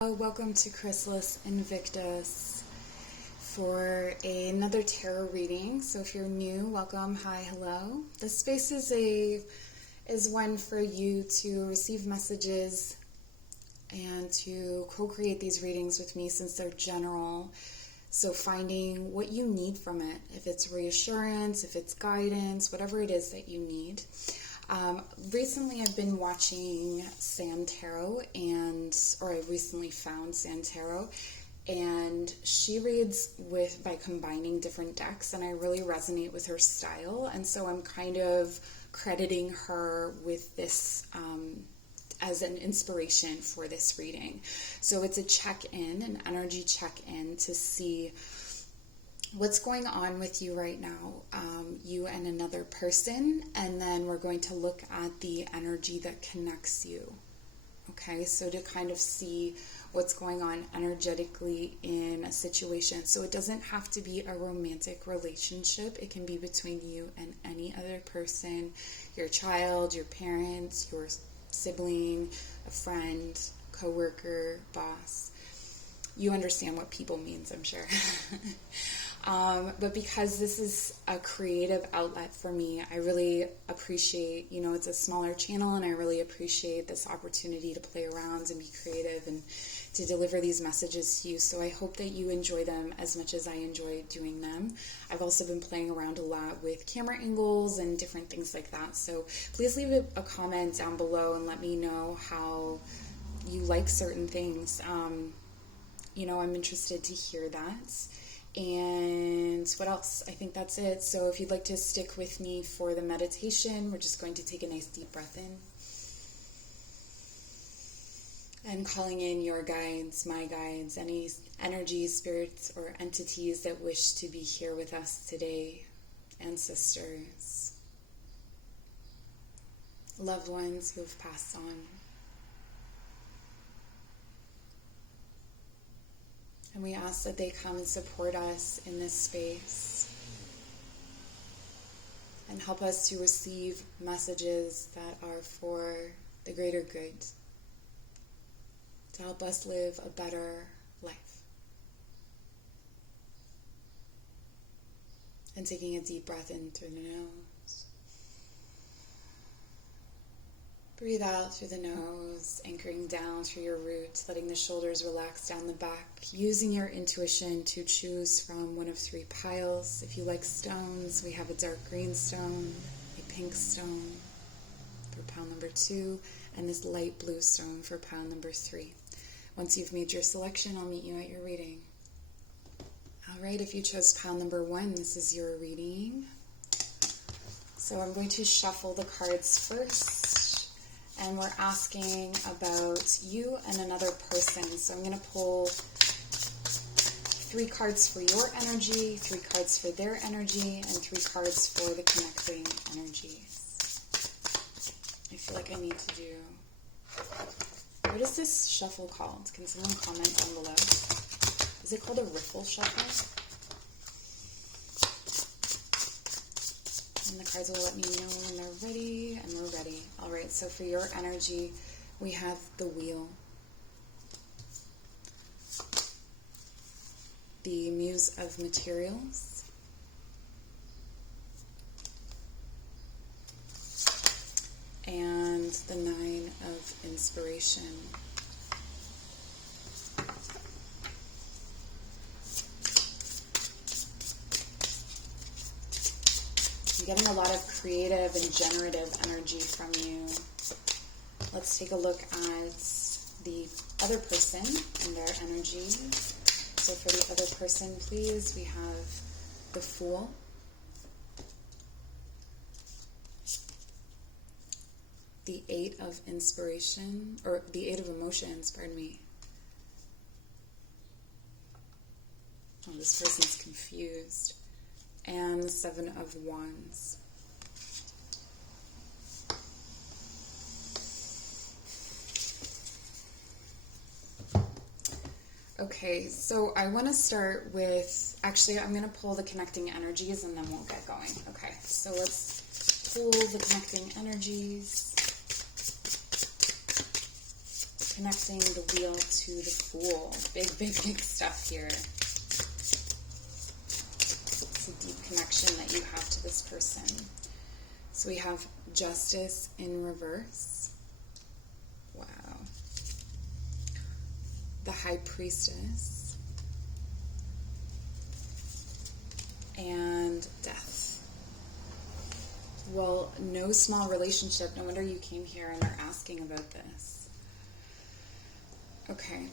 Welcome to Chrysalis Invictus for another tarot reading. So if you're new, welcome. Hi, hello. This space is one for you to receive messages and to co-create these readings with me since they're general. So finding what you need from it, if it's reassurance, if it's guidance, whatever it is that you need. Recently I've been watching San Tarot I recently found San Tarot, and she reads by combining different decks, and I really resonate with her style, and so I'm kind of crediting her with this as an inspiration for this reading. So it's a check-in, an energy check-in to see what's going on with you right now, you and another person, and then we're going to look at the energy that connects you. Okay, so to kind of see what's going on energetically in a situation. So it doesn't have to be a romantic relationship. It can be between you and any other person, your child, your parents, your sibling, a friend, coworker, boss. You understand what people means, I'm sure. But because this is a creative outlet for me, I really appreciate, it's a smaller channel, and I really appreciate this opportunity to play around and be creative and to deliver these messages to you. So I hope that you enjoy them as much as I enjoy doing them. I've also been playing around a lot with camera angles and different things like that. So please leave a comment down below and let me know how you like certain things. I'm interested to hear that. And what else? I think that's it. So if you'd like to stick with me for the meditation, we're just going to take a nice deep breath in. And calling in your guides, my guides, any energies, spirits, or entities that wish to be here with us today. Ancestors, loved ones who have passed on. And we ask that they come and support us in this space and help us to receive messages that are for the greater good, to help us live a better life. And taking a deep breath in through the nose. Breathe out through the nose, anchoring down through your root, letting the shoulders relax down the back, using your intuition to choose from one of three piles. If you like stones, we have a dark green stone, a pink stone for pile number 2, and this light blue stone for pile number 3. Once you've made your selection, I'll meet you at your reading. All right, if you chose pile number 1, this is your reading. So I'm going to shuffle the cards first. And we're asking about you and another person. So I'm going to pull 3 cards for your energy, 3 cards for their energy, and 3 cards for the connecting energies. I feel like I need to do... What is this shuffle called? Can someone comment down below? Is it called a riffle shuffle? And the cards will let me know when they're ready, and we're ready. All right, so for your energy, we have the Wheel, the Muse of Materials, and the 9 of Inspiration. I'm getting a lot of creative and generative energy from you. Let's take a look at the other person and their energy. So for the other person, please, we have the Fool, the 8 of Inspiration, or the 8 of Emotions, pardon me. Oh, this person's confused. And the 7 of Wands. Okay, so I want to start with, actually I'm going to pull the connecting energies and then we'll get going. Okay, so let's pull the connecting energies. connecting the Wheel to the Fool. Big, big, big stuff here. It's a deep connection that you have to this person. So we have Justice in reverse. Wow. The High Priestess. And Death. Well, no small relationship. No wonder you came here and are asking about this. Okay.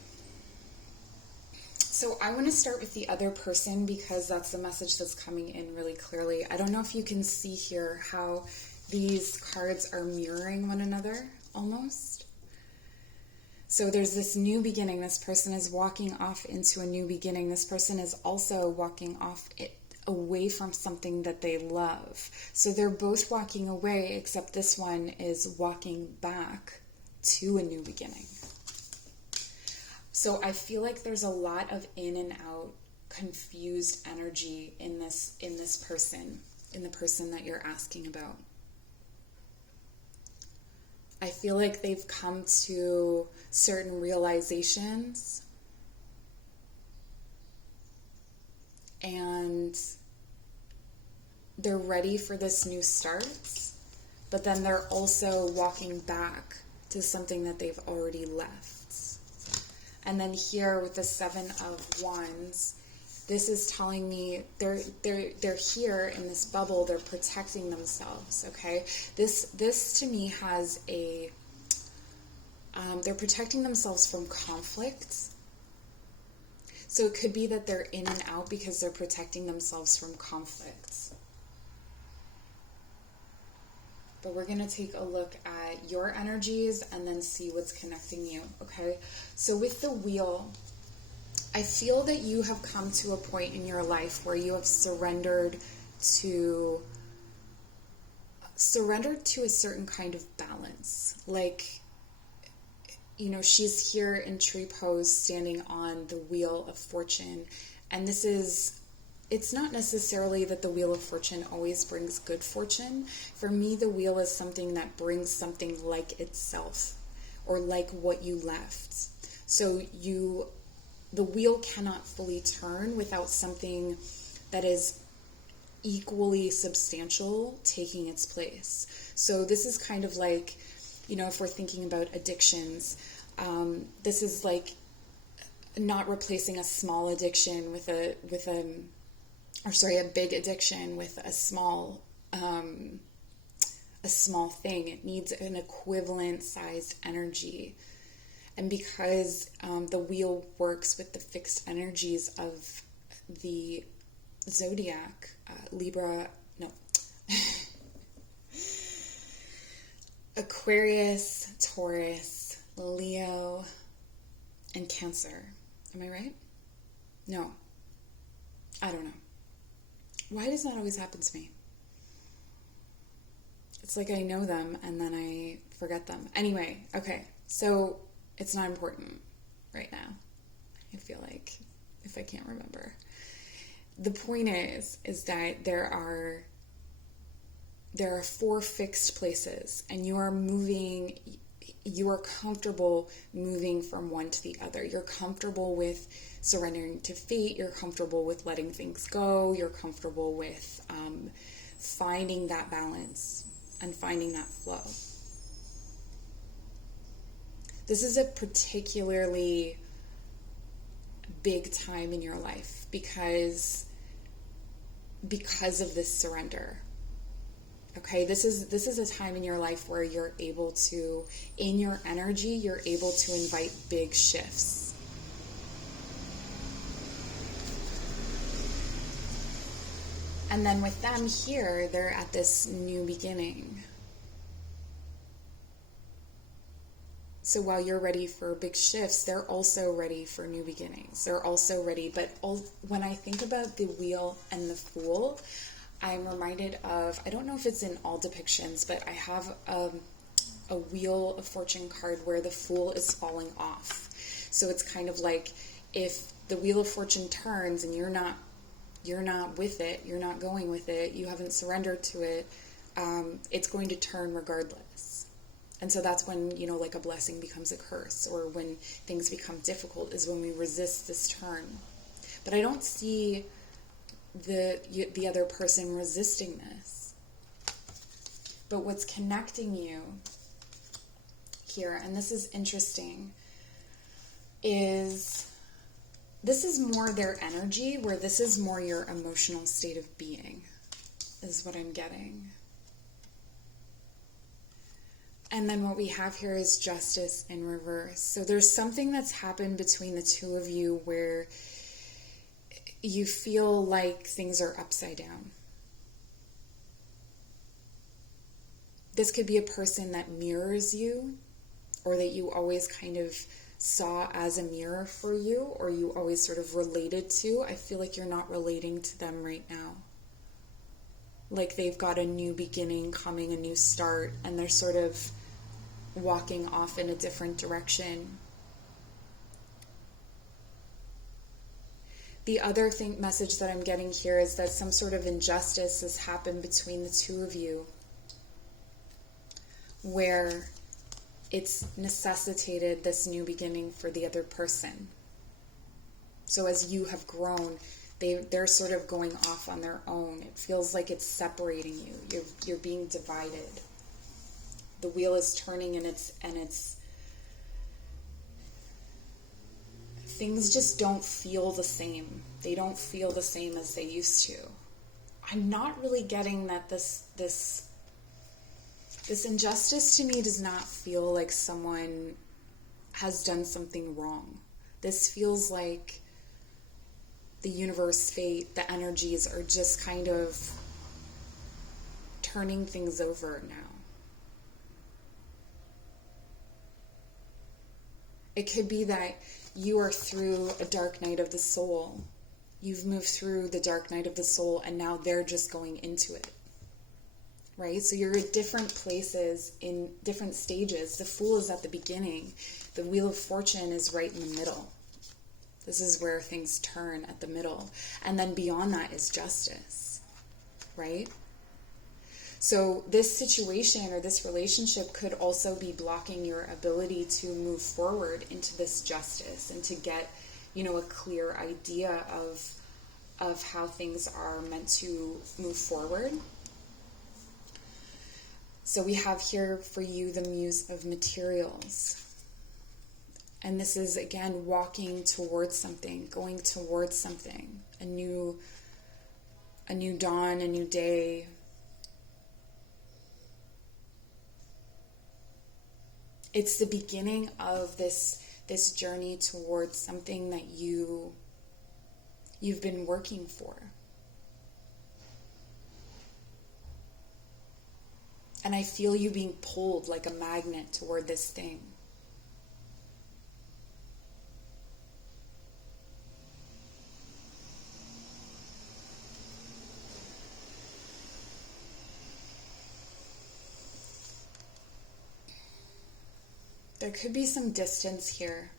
So I want to start with the other person because that's the message that's coming in really clearly. I don't know if you can see here how these cards are mirroring one another almost. So there's this new beginning. This person is walking off into a new beginning. This person is also walking off away from something that they love. So they're both walking away, except this one is walking back to a new beginning. So I feel like there's a lot of in and out, confused energy in this person, in the person that you're asking about. I feel like they've come to certain realizations and they're ready for this new start, but then they're also walking back to something that they've already left. And then here with the Seven of Wands, this is telling me they're here in this bubble, they're protecting themselves, okay? This to me has a, they're protecting themselves from conflict. So it could be that they're in and out because they're protecting themselves from conflict. But we're going to take a look at your energies and then see what's connecting you, okay? So with the Wheel, I feel that you have come to a point in your life where you have surrendered to a certain kind of balance. Like, you know, she's here in tree pose standing on the Wheel of Fortune. And this is, it's not necessarily that the Wheel of Fortune always brings good fortune. For me, the Wheel is something that brings something like itself or like what you left. So the wheel cannot fully turn without something that is equally substantial taking its place. So this is kind of like, you know, if we're thinking about addictions, this is like not replacing a small addiction with a big addiction with a small thing. It needs an equivalent sized energy. And because the wheel works with the fixed energies of the zodiac, Aquarius, Taurus, Leo, and Cancer. Am I right? No. I don't know. Why does that always happen to me? It's like I know them and then I forget them. Anyway, okay. So it's not important right now. I feel like if I can't remember. The point is that there are 4 fixed places and you are comfortable moving from one to the other. You're comfortable with surrendering to fate. You're comfortable with letting things go. You're comfortable with finding that balance and finding that flow. This is a particularly big time in your life because of this surrender. Okay, this is a time in your life where you're able to, in your energy, you're able to invite big shifts. And then with them here, they're at this new beginning. So while you're ready for big shifts, they're also ready for new beginnings. They're also ready. But when I think about the Wheel and the Fool, I'm reminded of, I don't know if it's in all depictions, but I have a Wheel of Fortune card where the Fool is falling off. So it's kind of like if the Wheel of Fortune turns and you're not with it, you're not going with it, you haven't surrendered to it, it's going to turn regardless. And so that's when, like a blessing becomes a curse, or when things become difficult is when we resist this turn. But I don't see the other person resisting this. But what's connecting you here, and this is interesting, is this is more their energy, where this is more your emotional state of being, is what I'm getting. And then what we have here is justice in reverse. So there's something that's happened between the two of you where you feel like things are upside down. This could be a person that mirrors you, or that you always kind of saw as a mirror for you, or you always sort of related to. I feel like you're not relating to them right now. Like they've got a new beginning coming, a new start, and they're sort of walking off in a different direction. The other message that I'm getting here is that some sort of injustice has happened between the two of you, where it's necessitated this new beginning for the other person. So as you have grown, they're sort of going off on their own. It feels like it's separating you. You're being divided. The wheel is turning, and it's things just don't feel the same. They don't feel the same as they used to. I'm not really getting that this injustice to me does not feel like someone has done something wrong. This feels like the universe, fate, the energies are just kind of turning things over now. It could be that you are through a dark night of the soul. You've moved through the dark night of the soul, and now they're just going into it. Right? So you're at different places in different stages. The Fool is at the beginning. The Wheel of Fortune is right in the middle. This is where things turn, at the middle. And then beyond that is justice. Right? So this situation or this relationship could also be blocking your ability to move forward into this justice and to get, a clear idea of how things are meant to move forward. So we have here for you the Muse of Materials. And this is, again, walking towards something, going towards something, a new dawn, a new day. It's the beginning of this journey towards something that you've been working for. And I feel you being pulled like a magnet toward this thing. There could be some distance here.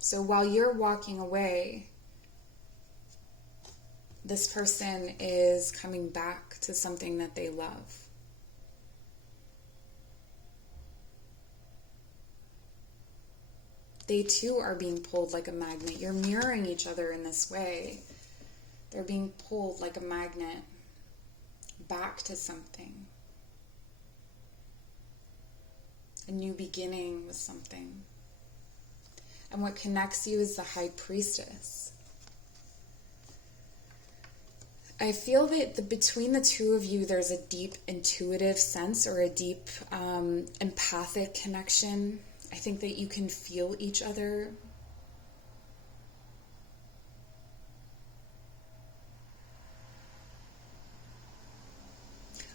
So while you're walking away, this person is coming back to something that they love. They too are being pulled like a magnet. You're mirroring each other in this way. They're being pulled like a magnet back to something. A new beginning with something. And what connects you is the High Priestess. I feel that between the two of you, there's a deep intuitive sense or a deep empathic connection. I think that you can feel each other.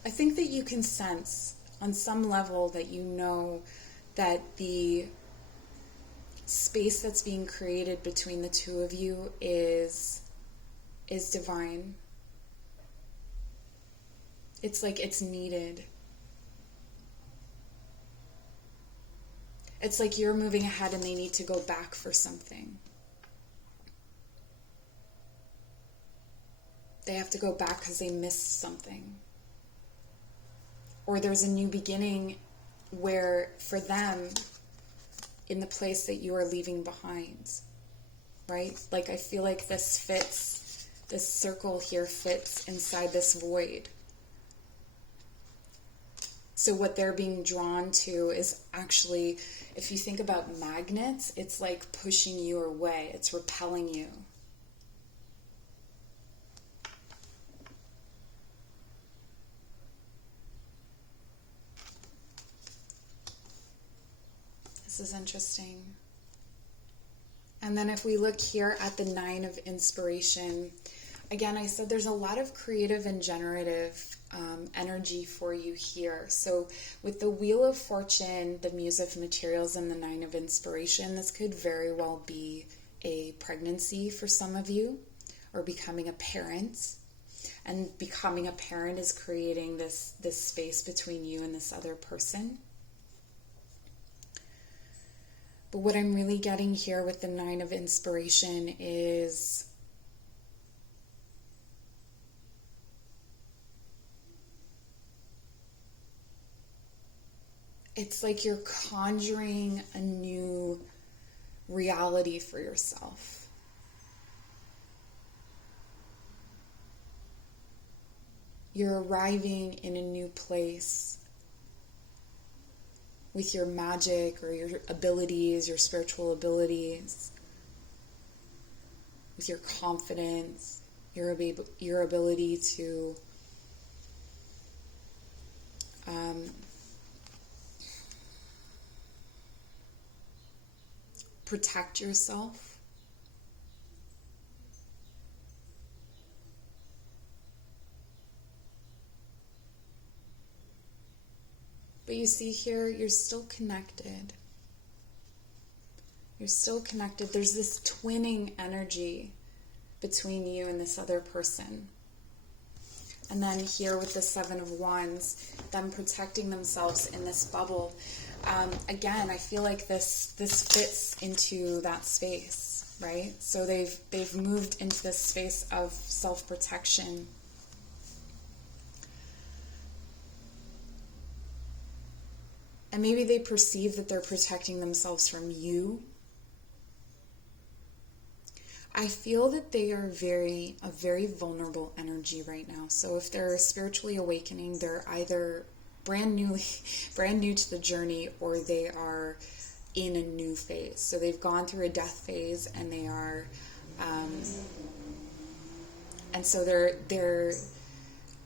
I think that you can sense on some level that you know that the space that's being created between the two of you is divine. It's like it's needed. It's like you're moving ahead and they need to go back for something. They have to go back because they missed something. or there's a new beginning where for them in the place that you are leaving behind, right? Like I feel like this circle here fits inside this void. So what they're being drawn to is actually, if you think about magnets, it's like pushing you away, it's repelling you. This is interesting. And then if we look here at the 9 of inspiration, again, I said there's a lot of creative and generative energy for you here. So with the Wheel of Fortune, the Muse of Materials, and the 9 of inspiration, this could very well be a pregnancy for some of you, or becoming a parent. And becoming a parent is creating this space between you and this other person. But what I'm really getting here with the 9 of inspiration is it's like you're conjuring a new reality for yourself. You're arriving in a new place with your magic or your abilities, your spiritual abilities, with your confidence, your ability to protect yourself. But you see here, you're still connected. You're still connected. There's this twinning energy between you and this other person. And then here with the 7 of Wands, them protecting themselves in this bubble. Again, I feel like this fits into that space, right? So they've moved into this space of self-protection. And maybe they perceive that they're protecting themselves from you. I feel that they are a very vulnerable energy right now. So if they're spiritually awakening, they're either brand new to the journey, or they are in a new phase. So they've gone through a death phase, and they are, and so they're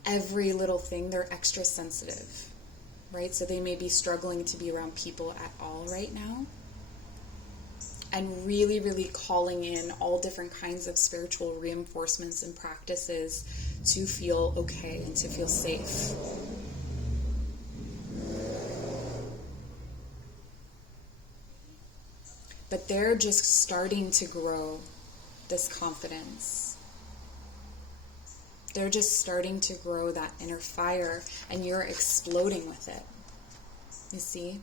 every little thing, they're extra sensitive. Right? So they may be struggling to be around people at all right now, and really, really calling in all different kinds of spiritual reinforcements and practices to feel okay and to feel safe. But they're just starting to grow this confidence. They're just starting to grow that inner fire, and you're exploding with it. You see?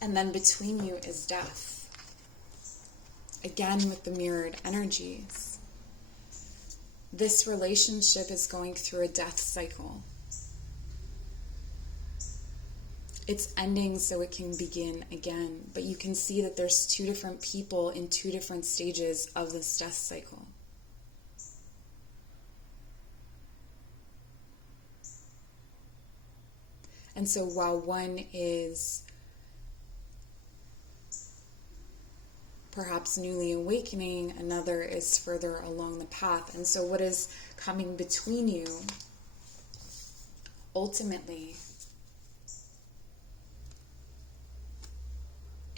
And then between you is death. Again, with the mirrored energies. This relationship is going through a death cycle. It's ending so it can begin again. But you can see that there's 2 different people in 2 different stages of this death cycle. And so while one is perhaps newly awakening, another is further along the path. And so what is coming between you ultimately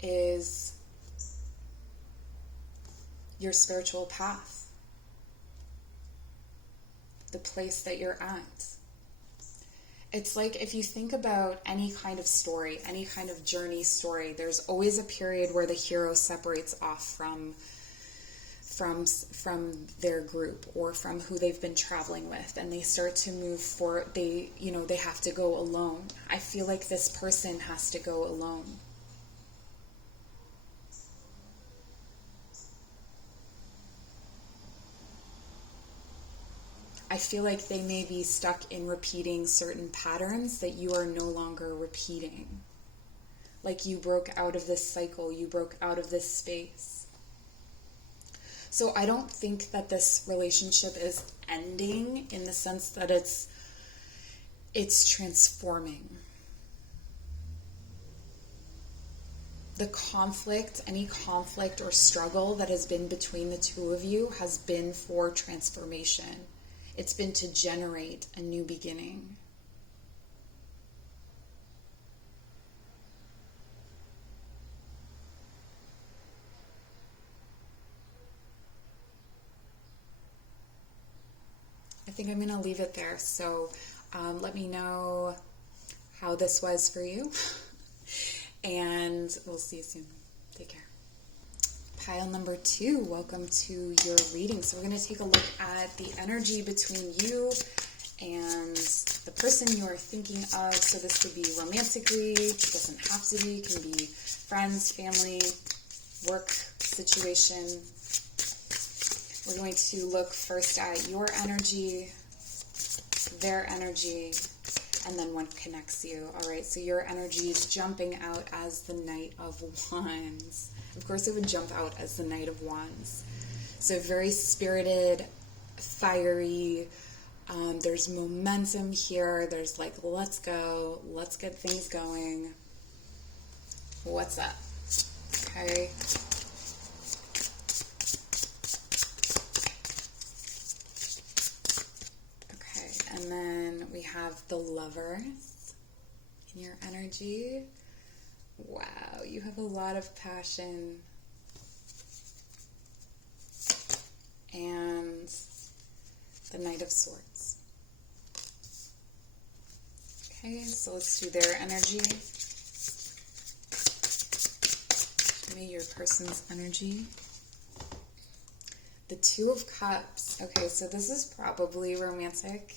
is your spiritual path, the place that you're at. It's like if you think about any kind of story, any kind of journey story, there's always a period where the hero separates off from their group or from who they've been traveling with, and they start to move forward. They have to go alone. I feel like this person has to go alone. I feel like they may be stuck in repeating certain patterns that you are no longer repeating. Like you broke out of this cycle, you broke out of this space. So I don't think that this relationship is ending in the sense that it's transforming. The conflict, any conflict or struggle that has been between the two of you has been for transformation. It's been to generate a new beginning. I think I'm going to leave it there. So let me know how this was for you. And we'll see you soon. Take care. Pile number 2, welcome to your reading. So we're going to take a look at the energy between you and the person you are thinking of. So this could be romantically, it doesn't have to be, it can be friends, family, work situation. We're going to look first at your energy, their energy, and then what connects you. All right, so your energy is jumping out as the Knight of Wands. Of course, it would jump out as the Knight of Wands. So very spirited, fiery. There's momentum here. There's like, let's go. Let's get things going. What's up? Okay. And then we have the Lovers in your energy. Wow, you have a lot of passion. And the Knight of Swords. Okay, so let's do their energy. Show me your person's energy. The Two of Cups. Okay, so this is probably romantic.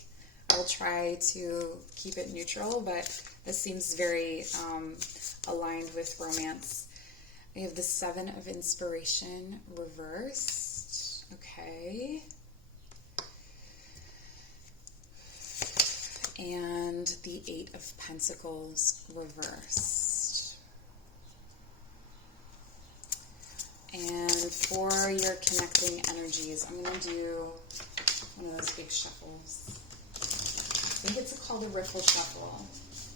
I'll try to keep it neutral, but this seems very aligned with romance. We have the Seven of Inspiration reversed. Okay. And the Eight of Pentacles reversed. And for your connecting energies, I'm going to do one of those big shuffles. I think it's called a riffle shuffle.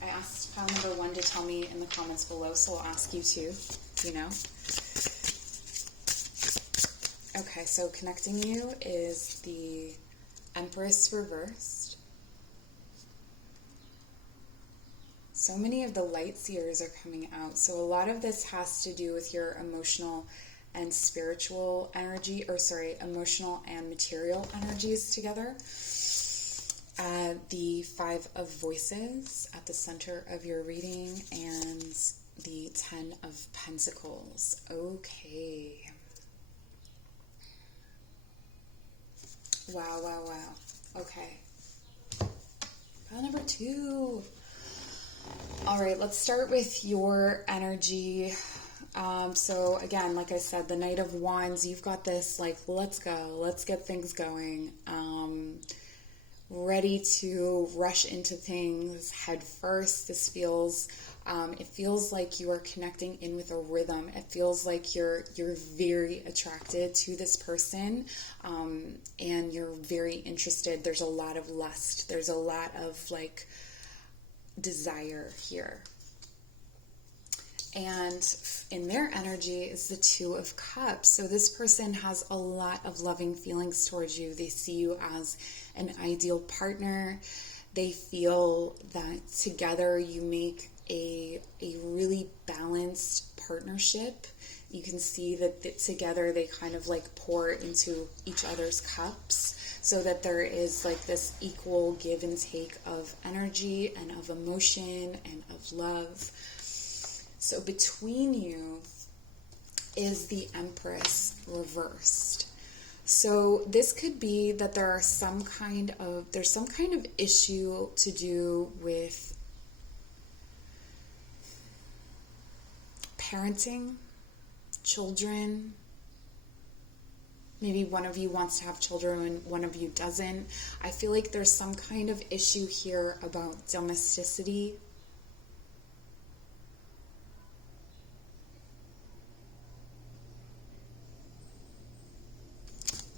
I asked pile number 1 to tell me in the comments below, so I'll ask you too, you know. Okay, so connecting you is the Empress reversed. So many of the light seers are coming out. So a lot of this has to do with your emotional and spiritual energy, emotional and material energies together. The Five of Voices at the center of your reading and the Ten of Pentacles. Okay. Wow, wow, wow. Okay. Pile number 2. All right, let's start with your energy. So again, like I said, the Knight of Wands, you've got this, like, let's go, let's get things going. Ready to rush into things head first. This feels, it feels like you are connecting in with a rhythm. It feels like you're very attracted to this person, and you're very interested. There's a lot of lust. There's a lot of like desire here. And in their energy is the Two of Cups. So this person has a lot of loving feelings towards you. They see you as an ideal partner. They feel that together you make a really balanced partnership. You can see that together they kind of like pour into each other's cups, so that there is like this equal give and take of energy and of emotion and of love. So between you is the Empress reversed. So this could be that there's some kind of issue to do with parenting, children, Maybe one of you wants to have children and one of you doesn't. I feel like there's some kind of issue here about domesticity.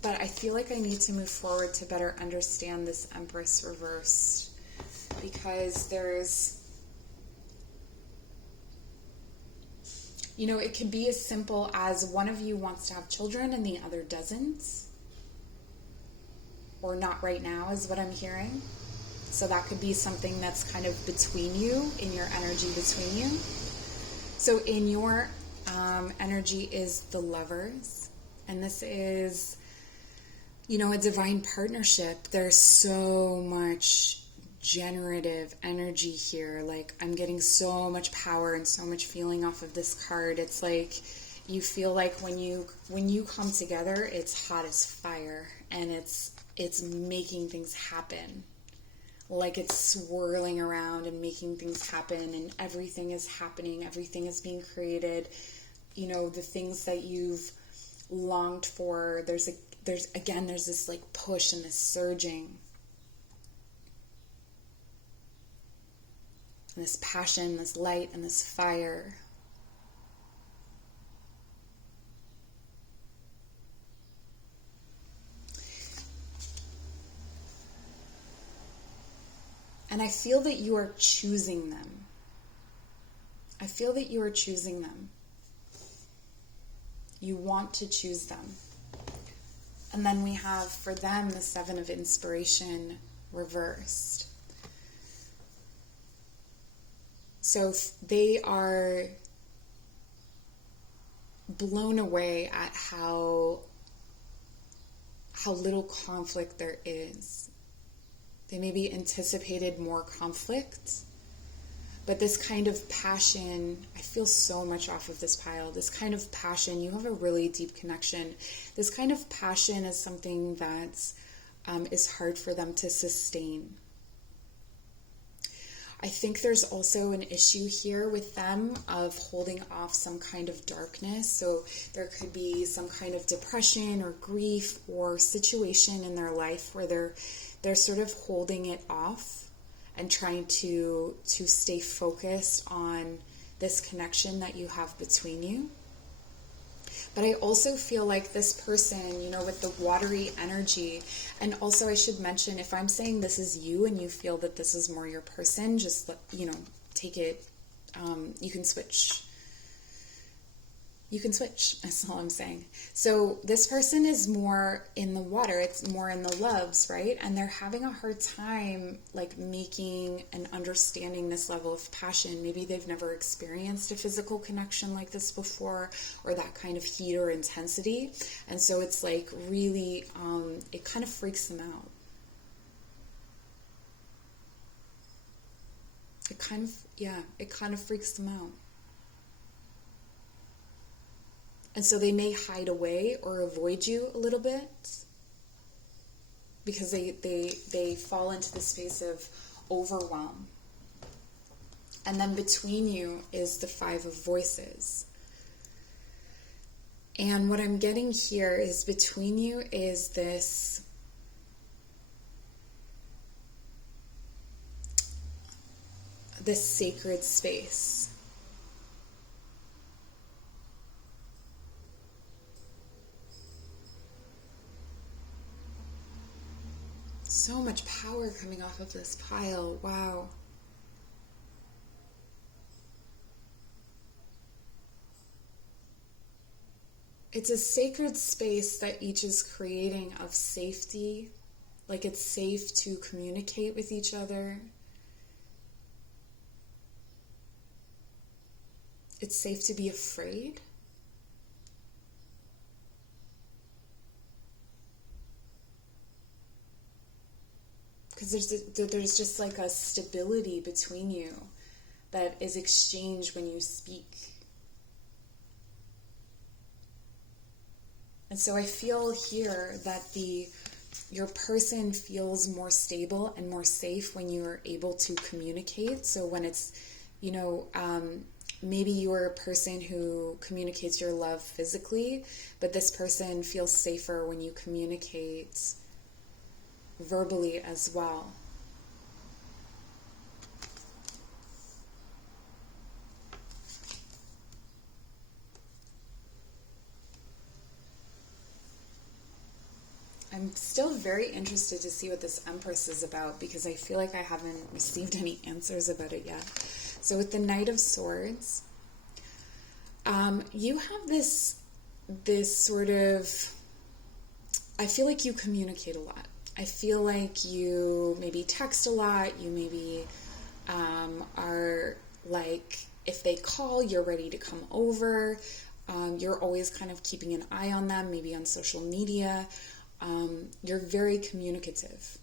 But I feel like I need to move forward to better understand this Empress reversed, because there's, you know, it could be as simple as one of you wants to have children and the other doesn't. Or not right now is what I'm hearing. So that could be something that's kind of between you, in your energy between you. So in your energy is the Lovers. And this is, you know, a divine partnership. There's so much generative energy here. Like, I'm getting so much power and so much feeling off of this card. It's like you feel like when you come together, it's hot as fire, and it's making things happen. Like, it's swirling around and making things happen, and everything is happening, everything is being created. You know, the things that you've longed for, there's this like push and this surging. And this passion, this light, and this fire. And I feel that you are choosing them. I feel that you are choosing them. You want to choose them. And then we have, for them, the Seven of Inspiration reversed. So they are blown away at how little conflict there is. They maybe anticipated more conflict, but this kind of passion, I feel so much off of this pile. This kind of passion, you have a really deep connection. This kind of passion is something that is hard for them to sustain. I think there's also an issue here with them of holding off some kind of darkness. So there could be some kind of depression or grief or situation in their life where they're sort of holding it off and trying to stay focused on this connection that you have between you. But I also feel like this person, you know, with the watery energy, and also I should mention, if I'm saying this is you and you feel that this is more your person, just, you know, take it, you can switch. You can switch, that's all I'm saying. So this person is more in the water, it's more in the loves, right? And they're having a hard time like making and understanding this level of passion. Maybe they've never experienced a physical connection like this before, or that kind of heat or intensity. And so it's like really, it kind of freaks them out. It kind of freaks them out. And so they may hide away or avoid you a little bit because they fall into the space of overwhelm. And then between you is the Five of Voices. And what I'm getting here is between you is this sacred space. So much power coming off of this pile. Wow. It's a sacred space that each is creating of safety. Like it's safe to communicate with each other. It's safe to be afraid. Because there's just like a stability between you that is exchanged when you speak. And so I feel here that your person feels more stable and more safe when you're able to communicate. So when it's, maybe you're a person who communicates your love physically, but this person feels safer when you communicate verbally as well. I'm still very interested to see what this Empress is about, because I feel like I haven't received any answers about it yet. So with the Knight of Swords, you have this sort of, I feel like you communicate a lot. I feel like you maybe text a lot. You maybe are like, if they call, you're ready to come over. You're always kind of keeping an eye on them, maybe on social media. You're very communicative.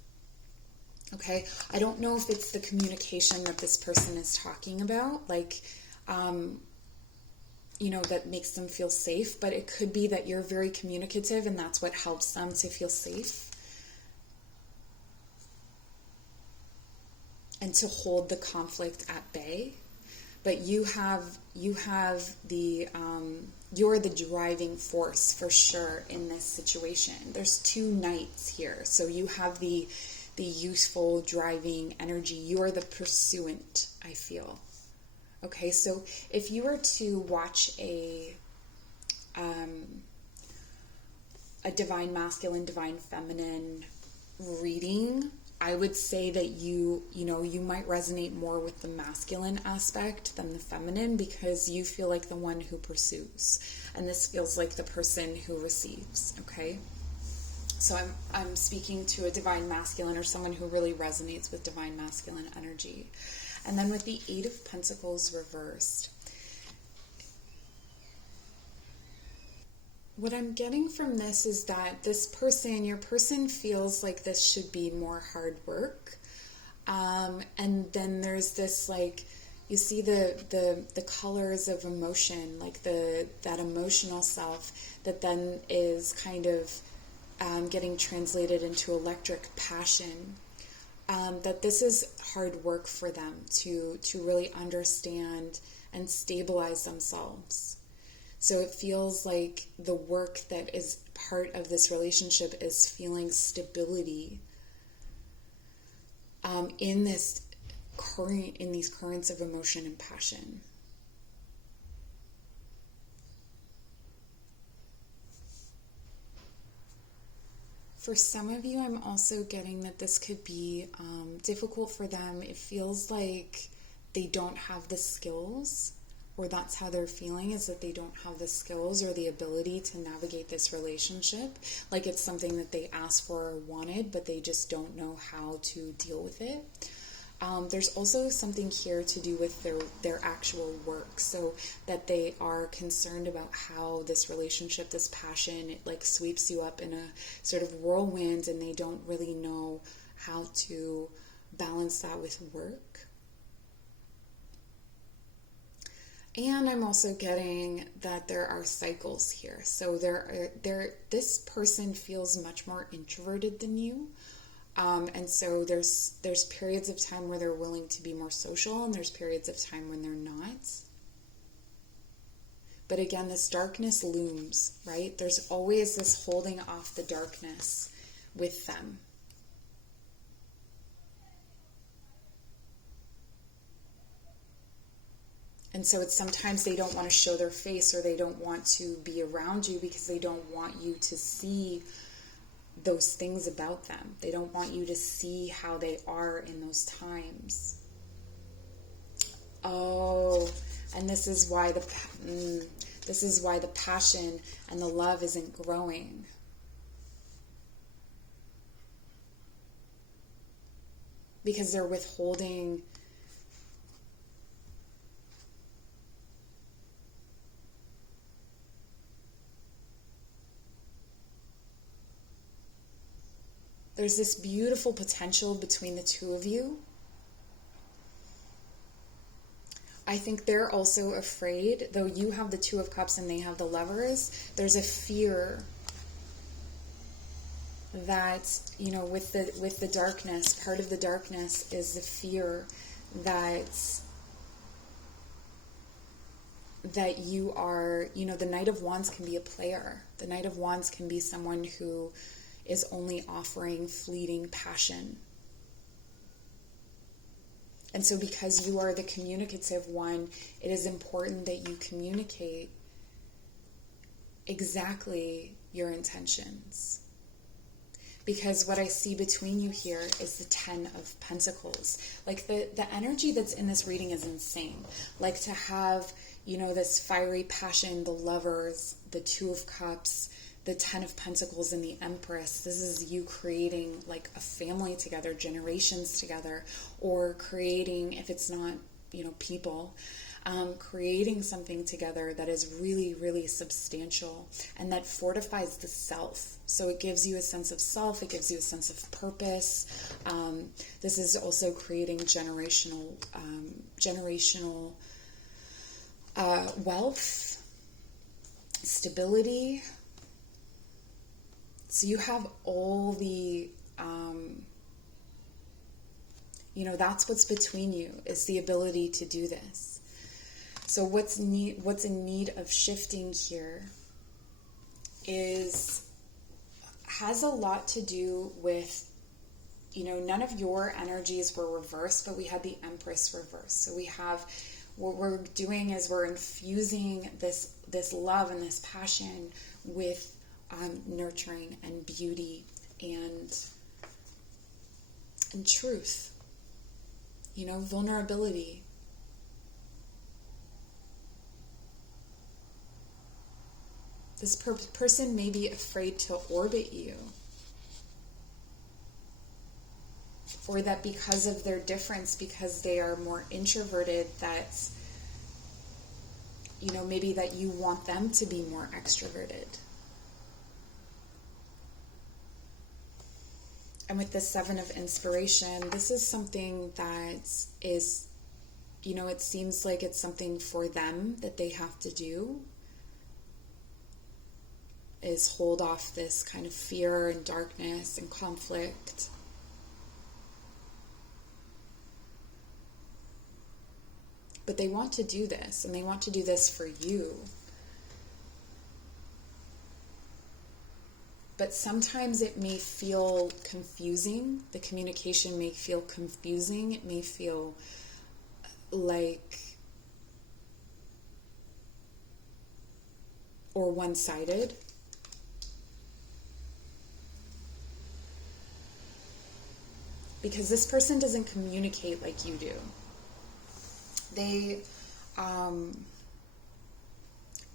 Okay, I don't know if it's the communication that this person is talking about, like, that makes them feel safe, but it could be that you're very communicative and that's what helps them to feel safe and to hold the conflict at bay. But you have the you're the driving force for sure in this situation. There's two knights here, so you have the useful driving energy. You're the pursuant, I feel. Okay, so if you were to watch a divine masculine, divine feminine reading, I would say that you might resonate more with the masculine aspect than the feminine, because you feel like the one who pursues, and this feels like the person who receives. Okay, so I'm speaking to a divine masculine, or someone who really resonates with divine masculine energy. And then with the Eight of Pentacles reversed, what I'm getting from this is that your person feels like this should be more hard work. And then there's this, like, you see the colors of emotion, like that emotional self that then is kind of getting translated into electric passion. That this is hard work for them to really understand and stabilize themselves. So it feels like the work that is part of this relationship is feeling stability in these currents of emotion and passion. For some of you, I'm also getting that this could be difficult for them. It feels like they don't have the skills, or that's how they're feeling, is that they don't have the skills or the ability to navigate this relationship. Like it's something that they asked for or wanted, but they just don't know how to deal with it. There's also something here to do with their actual work, so that they are concerned about how this relationship, this passion, it like sweeps you up in a sort of whirlwind, and they don't really know how to balance that with work. And I'm also getting that there are cycles here. So this person feels much more introverted than you. And so there's periods of time where they're willing to be more social, and there's periods of time when they're not. But again, this darkness looms, right? There's always this holding off the darkness with them. And so it's sometimes they don't want to show their face, or they don't want to be around you because they don't want you to see those things about them. They don't want you to see how they are in those times. Oh, and this is why the passion and the love isn't growing. Because they're withholding there's this beautiful potential between the two of you. I think they're also afraid, though you have the Two of Cups and they have the Lovers, there's a fear that, with the darkness, part of the darkness is the fear that that you are, the Knight of Wands can be a player. The Knight of Wands can be someone who is only offering fleeting passion. And so because you are the communicative one, it is important that you communicate exactly your intentions. Because what I see between you here is the 10 of Pentacles. Like the energy that's in this reading is insane. Like to have, this fiery passion, the Lovers, the 2 of Cups, the 10 of Pentacles, and the Empress. This is you creating like a family together, generations together, or creating, if it's not, people, creating something together that is really, really substantial and that fortifies the self. So it gives you a sense of self, it gives you a sense of purpose. This is also creating generational wealth, stability. So you have all the, that's what's between you, is the ability to do this. So what's in need of shifting here has a lot to do with, none of your energies were reversed, but we had the Empress reversed. So we have, what we're doing is we're infusing this love and this passion with nurturing and beauty and truth, vulnerability. This person may be afraid to orbit you, or that because of their difference, because they are more introverted, that, maybe that you want them to be more extroverted. And with the 7 of Inspiration, this is something that is, it seems like it's something for them that they have to do, is hold off this kind of fear and darkness and conflict. But they want to do this, and they want to do this for you. But sometimes it may feel confusing. The communication may feel confusing. It may feel like, or one-sided. Because this person doesn't communicate like you do. They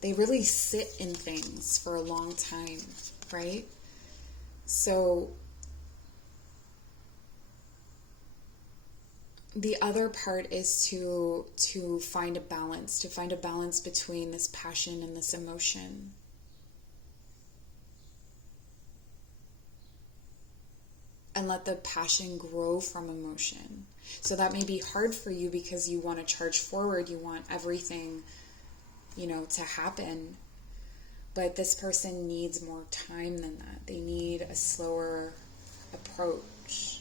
really sit in things for a long time, right? So the other part is to find a balance between this passion and this emotion. And let the passion grow from emotion. So that may be hard for you because you want to charge forward, you want everything, to happen. But this person needs more time than that. They need a slower approach.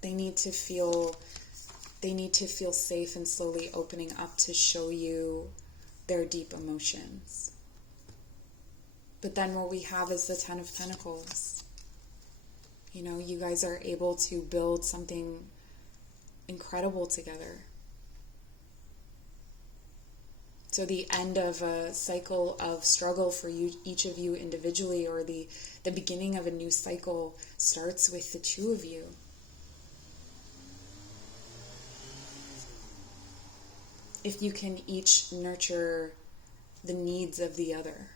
They need to feel safe and slowly opening up to show you their deep emotions. But then what we have is the 10 of Pentacles. You guys are able to build something incredible together. So the end of a cycle of struggle for you, each of you individually, or the beginning of a new cycle starts with the 2 of you. If you can each nurture the needs of the other.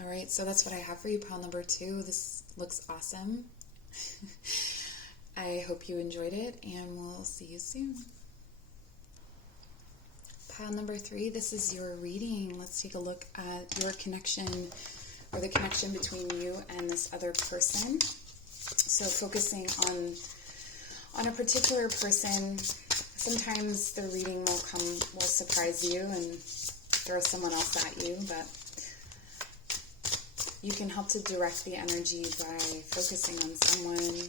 All right, so that's what I have for you, pile number 2. This looks awesome. I hope you enjoyed it, and we'll see you soon. Pile number 3, this is your reading. Let's take a look at your connection, or the connection between you and this other person. So focusing on a particular person. Sometimes the reading will surprise you and throw someone else at you, but You can help to direct the energy by focusing on someone.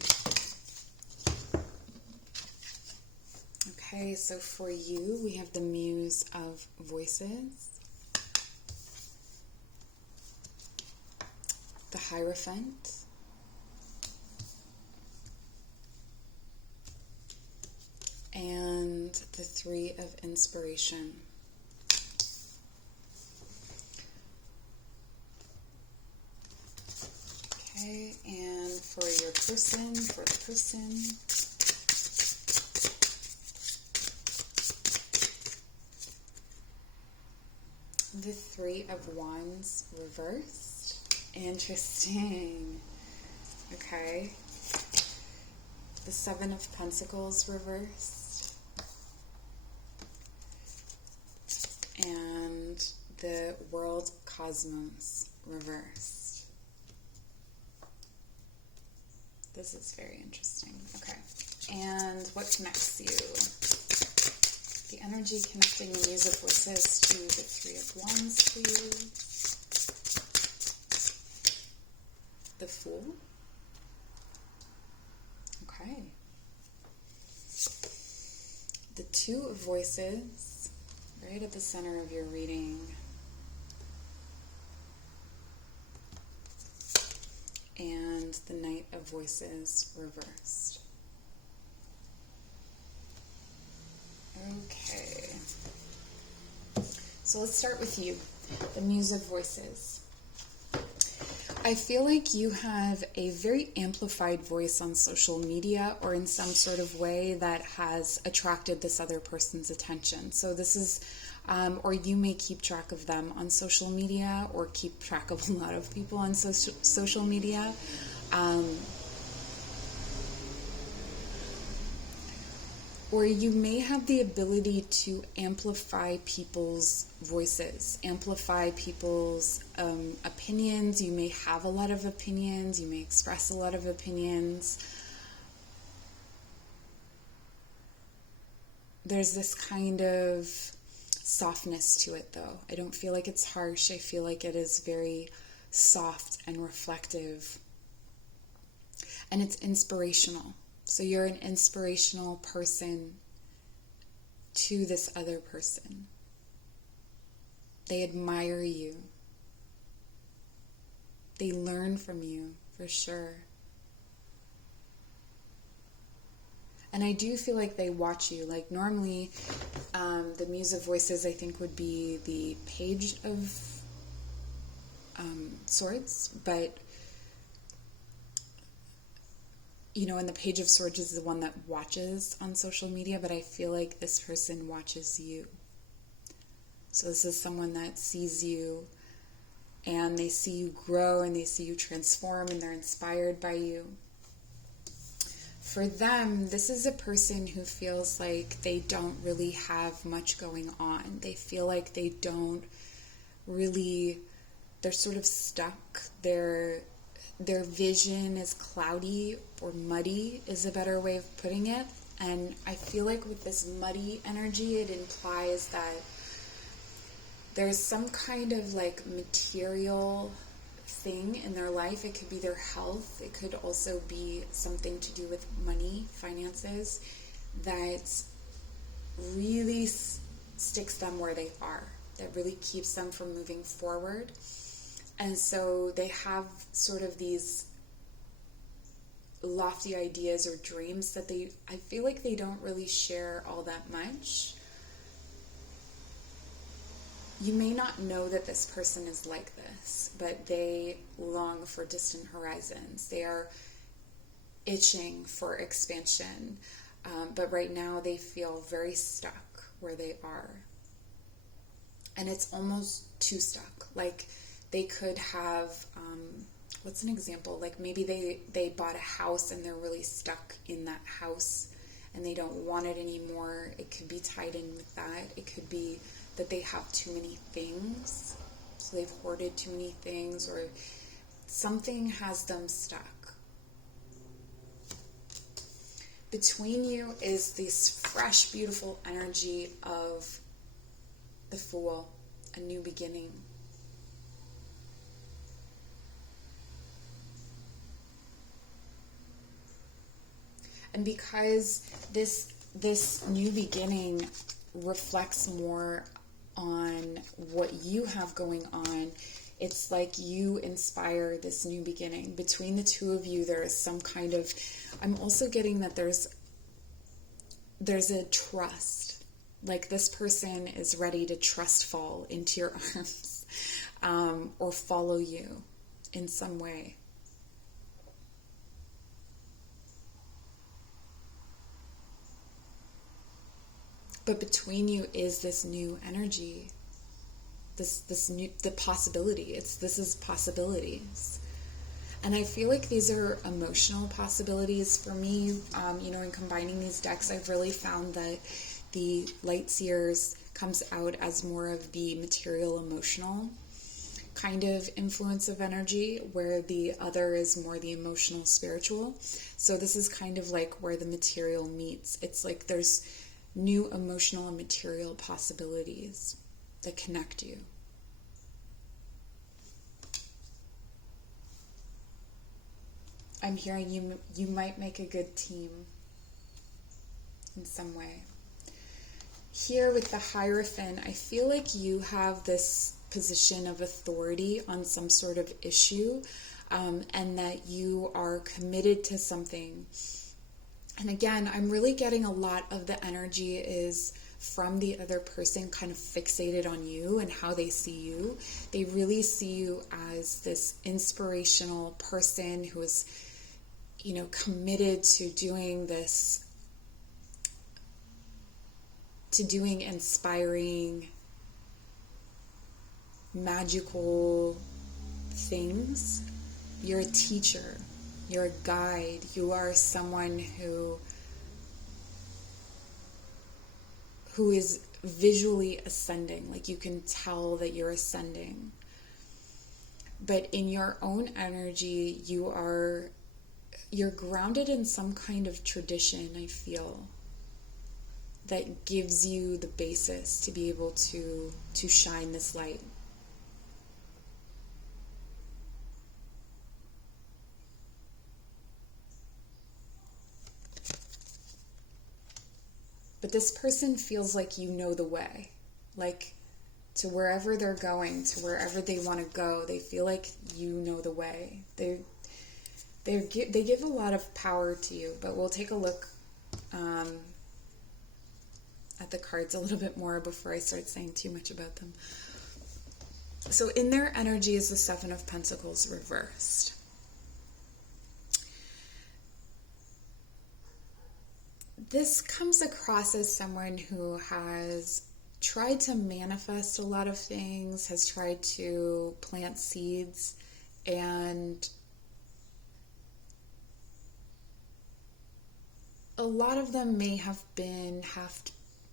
Okay, so for you, we have the Muse of Voices, the Hierophant, and the Three of Inspiration. Okay, and for your person, the Three of Wands reversed. Interesting. Okay. The Seven of Pentacles reversed. And the World Cosmos reversed. This is very interesting. Okay. And what connects you? The energy connecting the Muse of Voices to the Three of Wands, please. The Fool. Okay. The Two of Voices, right at the center of your reading. And the Knight of Voices reversed. Okay. So let's start with you, the Muse of Voices. I feel like you have a very amplified voice on social media or in some sort of way that has attracted this other person's attention. So this is, or you may keep track of them on social media or keep track of a lot of people on social media. Or you may have the ability to amplify people's voices, amplify people's opinions. You may have a lot of opinions. You may express a lot of opinions. There's this kind of softness to it, though. I don't feel like it's harsh. I feel like it is very soft and reflective. And it's inspirational. So you're an inspirational person to this other person. They admire you. They learn from you, for sure. And I do feel like they watch you. Like normally, the Muse of Voices, I think, would be the Page of Swords, but you know, and the Page of Swords is the one that watches on social media, but I feel like this person watches you. So this is someone that sees you, and they see you grow, and they see you transform, and they're inspired by you. For them, this is a person who feels like they don't really have much going on. They feel like they don't really, they're sort of stuck. Their vision is cloudy or muddy is a better way of putting it. And I feel like with this muddy energy, it implies that there's some kind of like material thing in their life. It could be their health. It could also be something to do with money, finances, that really sticks them where they are, that really keeps them from moving forward. And so they have sort of these lofty ideas or dreams that I feel like they don't really share all that much. You may not know that this person is like this, but they long for distant horizons. They are itching for expansion, but right now they feel very stuck where they are. And it's almost too stuck. Like they could have, what's an example? Like maybe they bought a house and they're really stuck in that house and they don't want it anymore. It could be tied in with that. It could be that they have too many things. So they've hoarded too many things, or something has them stuck. Between you is this fresh, beautiful energy of the Fool, a new beginning. And because this new beginning reflects more on what you have going on, it's like you inspire this new beginning. Between the two of you, there is some kind of, I'm also getting that there's a trust. Like this person is ready to trust fall into your arms, or follow you in some way. But between you is this new energy, this new, the possibility. This is possibilities. And I feel like these are emotional possibilities for me. In combining these decks, I've really found that the Light Seers comes out as more of the material emotional kind of influence of energy, where the other is more the emotional spiritual. So this is kind of like where the material meets. It's like there's new emotional and material possibilities that connect you. I'm hearing you might make a good team in some way. Here with the Hierophant, I feel like you have this position of authority on some sort of issue, and that you are committed to something. And again, I'm really getting a lot of the energy is from the other person kind of fixated on you and how they see you. They really see you as this inspirational person who is, committed to doing this, to doing inspiring, magical things. You're a teacher. You're a guide. You are someone who is visually ascending. Like you can tell that you're ascending. But in your own energy, you're grounded in some kind of tradition, I feel, that gives you the basis to be able to shine this light. But this person feels like you know the way, like to wherever they're going, to wherever they want to go, they feel like you know the way. They give a lot of power to you, but we'll take a look at the cards a little bit more before I start saying too much about them. So in their energy is the Seven of Pentacles reversed. This comes across as someone who has tried to manifest a lot of things, has tried to plant seeds, and a lot of them may have been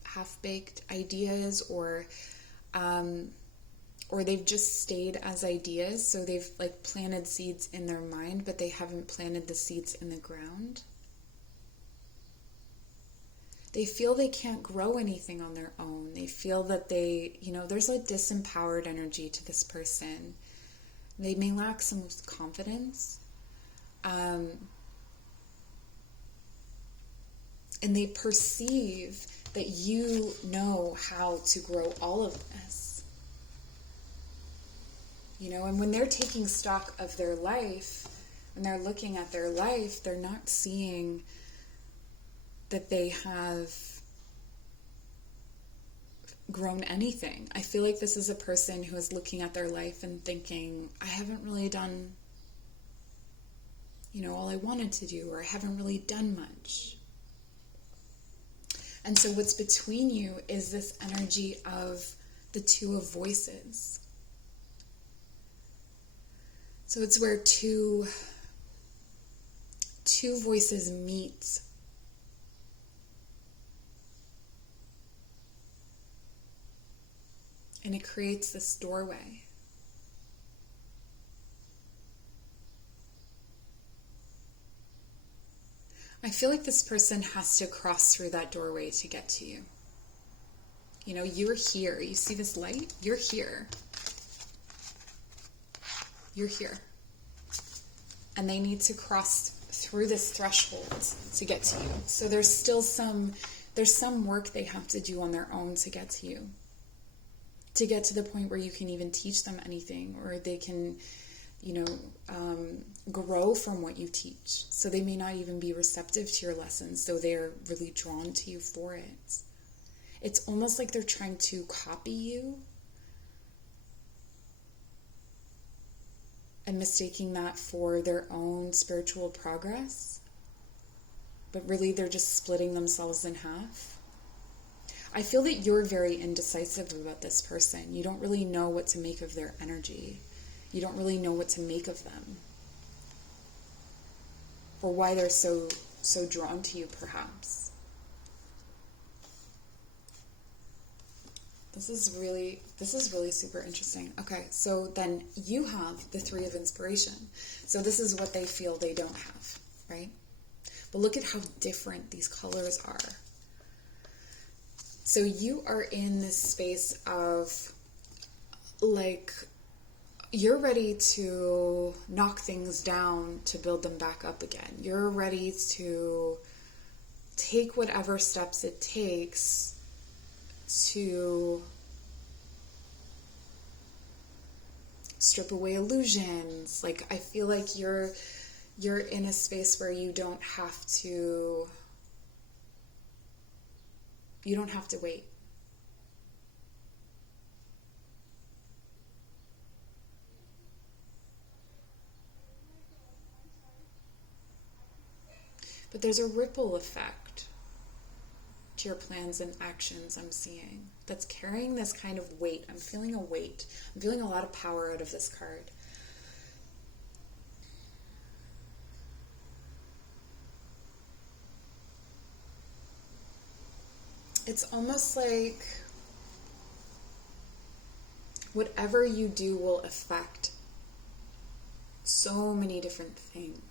half-baked ideas, or they've just stayed as ideas. So they've like planted seeds in their mind, but they haven't planted the seeds in the ground. They feel they can't grow anything on their own. They feel that there's a disempowered energy to this person. They may lack some confidence. And they perceive that you know how to grow all of this. And when they're taking stock of their life, when they're looking at their life, they're not seeing that they have grown anything. I feel like this is a person who is looking at their life and thinking, I haven't really done, all I wanted to do, or I haven't really done much. And so what's between you is this energy of the Two of Voices. So it's where two voices meet. And it creates this doorway. I feel like this person has to cross through that doorway to get to you. You're here. You see this light? You're here. You're here. And they need to cross through this threshold to get to you. So there's still some work they have to do on their own to get to you, to get to the point where you can even teach them anything, or they can, grow from what you teach. So they may not even be receptive to your lessons, though they're really drawn to you for it. It's almost like they're trying to copy you and mistaking that for their own spiritual progress. But really, they're just splitting themselves in half. I feel that you're very indecisive about this person. You don't really know what to make of their energy. You don't really know what to make of them, or why they're so drawn to you, perhaps. This is really super interesting. Okay, so then you have the Three of Inspiration. So this is what they feel they don't have, right? But look at how different these colors are. So you are in this space of, like, you're ready to knock things down to build them back up again. You're ready to take whatever steps it takes to strip away illusions. Like, I feel like you're in a space where you don't have to wait. But there's a ripple effect to your plans and actions, I'm seeing, that's carrying this kind of weight. I'm feeling a weight. I'm feeling a lot of power out of this card. It's almost like whatever you do will affect so many different things.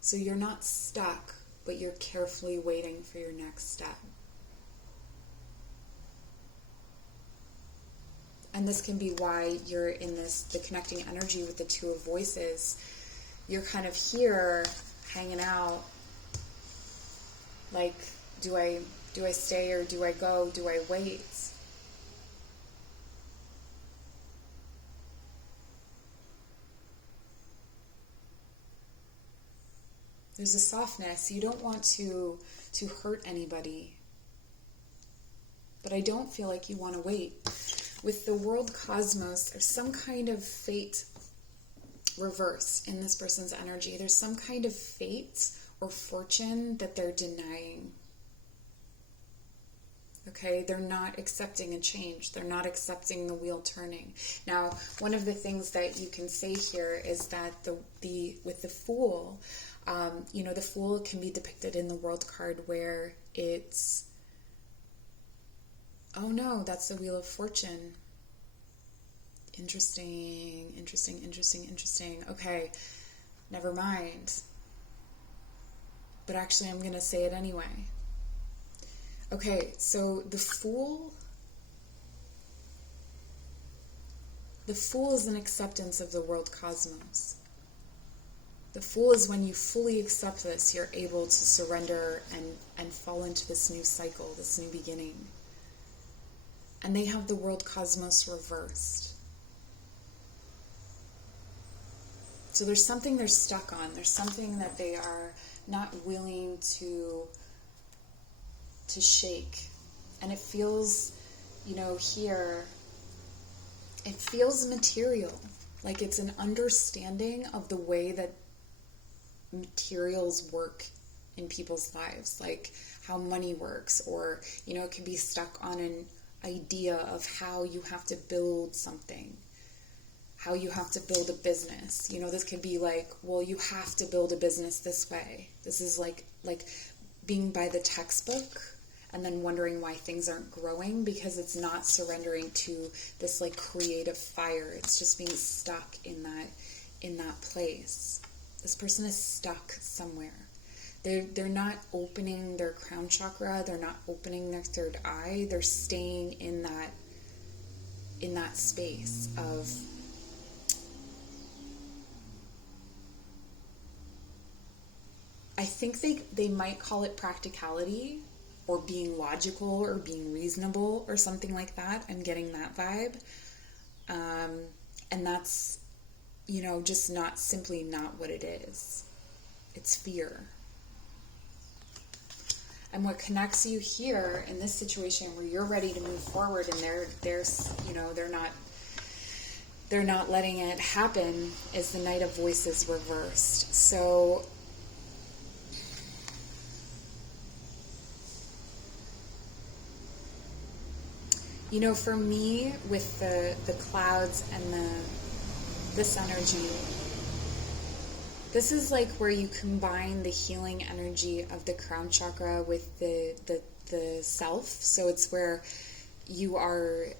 So you're not stuck, but you're carefully waiting for your next step. And this can be why you're in the connecting energy with the Two of Voices. You're kind of here, hanging out, like, do I stay or do I go? Do I wait? There's a softness. You don't want to hurt anybody. But I don't feel like you want to wait. With the world cosmos, there's some kind of fate reverse in this person's energy. There's some kind of fate or fortune that they're denying. Okay, they're not accepting a change. They're not accepting the wheel turning. Now, one of the things that you can say here is that with the Fool, the Fool can be depicted in the World card where it's, oh no, that's the Wheel of Fortune. Interesting. Okay, never mind. But actually, I'm going to say it anyway. Okay, so the Fool is an acceptance of the world cosmos. The Fool is when you fully accept this, you're able to surrender and fall into this new cycle, this new beginning. And they have the world cosmos reversed. So there's something they're stuck on. There's something that they are not willing to shake. And it feels, here, it feels material. Like it's an understanding of the way that materials work in people's lives, like how money works, or, it could be stuck on an idea of how you have to build something, how you have to build a business. This could be like, well, you have to build a business this way. This is like being by the textbook and then wondering why things aren't growing because it's not surrendering to this like creative fire. It's just being stuck in that place. This person is stuck somewhere. They're not opening their crown chakra. They're not opening their third eye. They're staying in that space of I think they might call it practicality or being logical or being reasonable or something like that. I'm getting that vibe. And that's, just simply not what it is. It's fear. And what connects you here in this situation where you're ready to move forward and they're not letting it happen is the Knight of Voices reversed. So for me, with the clouds and this energy, this is like where you combine the healing energy of the crown chakra with the self. So it's where you are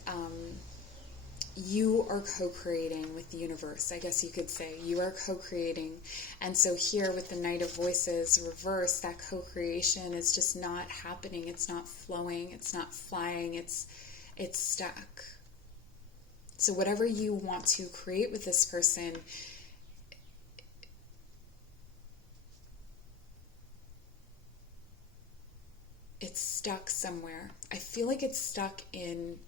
co-creating with the universe, I guess you could say. You are co-creating. And so here with the Knight of Voices reverse, that co-creation is just not happening. It's not flowing. It's not flying. It's stuck. So whatever you want to create with this person, it's stuck somewhere. I feel like it's stuck in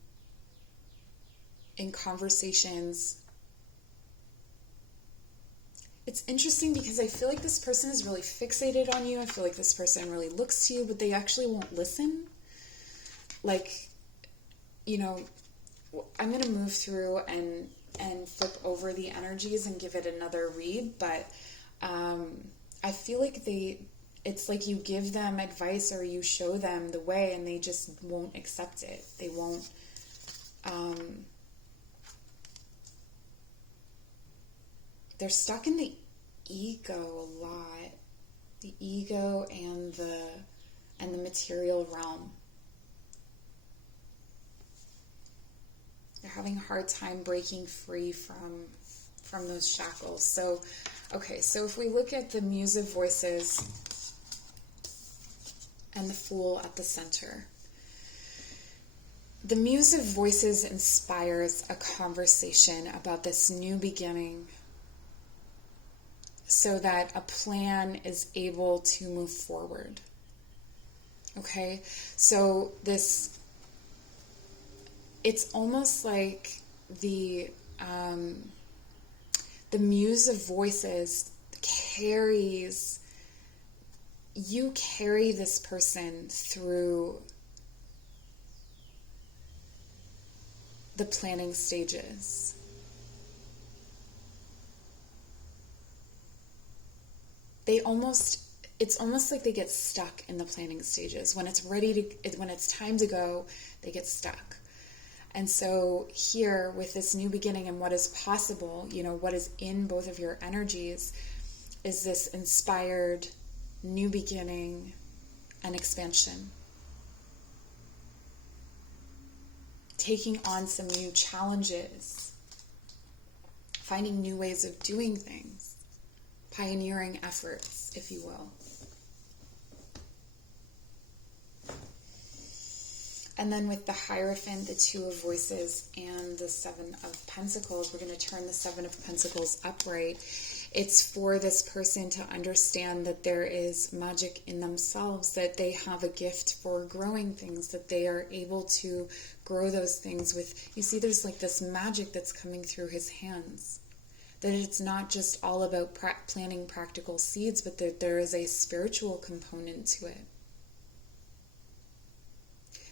conversations. It's interesting because I feel like this person is really fixated on you. I feel like this person really looks to you, but they actually won't listen. I'm going to move through and flip over the energies and give it another read, but I feel like it's like you give them advice or you show them the way and they just won't accept it. They won't, they're stuck in the ego a lot. The ego and the material realm. They're having a hard time breaking free from those shackles. So, okay, so if we look at the Muse of Voices and the Fool at the center. The Muse of Voices inspires a conversation about this new beginning so that a plan is able to move forward. Okay, so it's almost like the Muse of Voices you carry this person through the planning stages. It's almost like they get stuck in the planning stages. When it's time to go, they get stuck. And so here, with this new beginning and what is possible, what is in both of your energies, is this inspired new beginning and expansion. Taking on some new challenges, finding new ways of doing things, pioneering efforts, if you will. And then with the Hierophant, the Two of Voices, and the Seven of Pentacles, we're going to turn the Seven of Pentacles upright. It's for this person to understand that there is magic in themselves, that they have a gift for growing things, that they are able to grow those things with, you see, there's like this magic that's coming through his hands. That it's not just all about planting practical seeds, but that there is a spiritual component to it.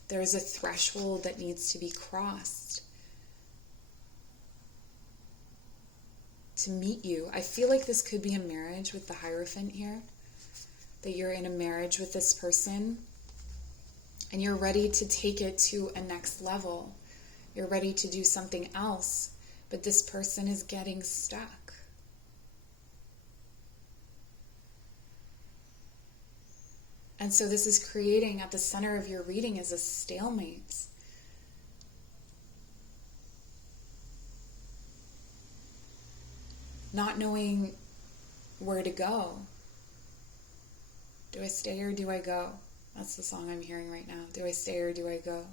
There is a threshold that needs to be crossed to meet you. I feel like this could be a marriage with the Hierophant here. That you're in a marriage with this person and you're ready to take it to a next level. You're ready to do something else, but this person is getting stuck. And so this is creating, at the center of your reading, is a stalemate. Not knowing where to go. Do I stay or do I go? That's the song I'm hearing right now. Do I stay or do I go?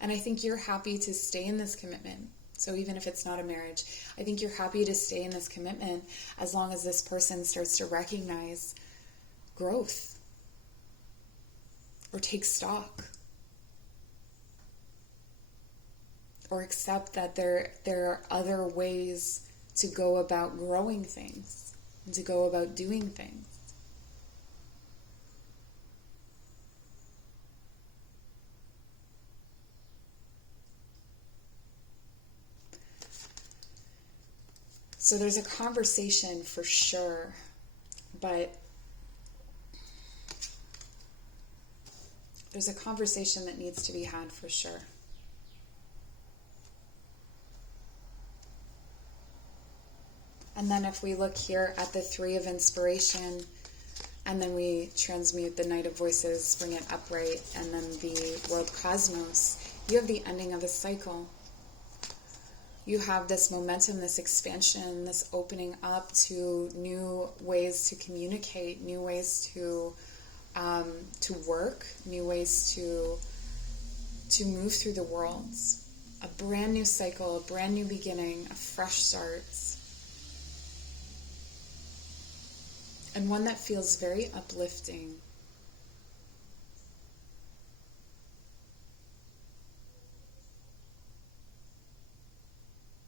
And I think you're happy to stay in this commitment. So even if it's not a marriage, I think you're happy to stay in this commitment as long as this person starts to recognize growth or take stock or accept that there are other ways to go about growing things and to go about doing things. So there's a conversation for sure, but there's a conversation that needs to be had for sure. And then if we look here at the Three of Inspiration, and then we transmute the Knight of Voices, bring it upright, and then the World Cosmos, you have the ending of a cycle. You have this momentum, this expansion, this opening up to new ways to communicate, new ways to work, new ways to move through the world. A brand new cycle, a brand new beginning, a fresh start. And one that feels very uplifting.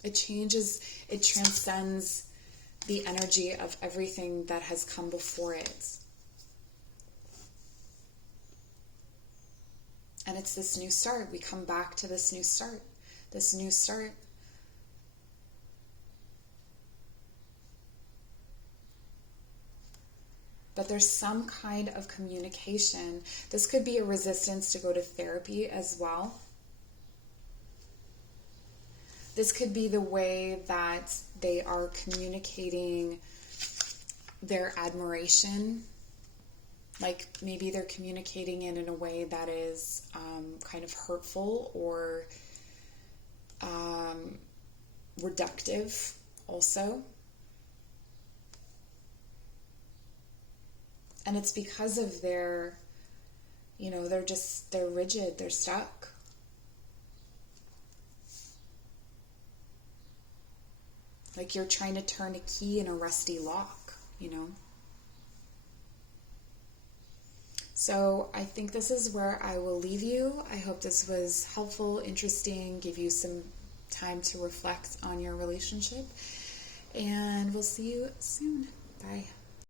It changes, it transcends the energy of everything that has come before it. And it's this new start. We come back to this new start. This new start. But there's some kind of communication. This could be a resistance to go to therapy as well. This could be the way that they are communicating their admiration. Like maybe they're communicating it in a way that is kind of hurtful or reductive also. And it's because of their, they're rigid, they're stuck. Like you're trying to turn a key in a rusty lock, So I think this is where I will leave you. I hope this was helpful, interesting, give you some time to reflect on your relationship. And we'll see you soon. Bye.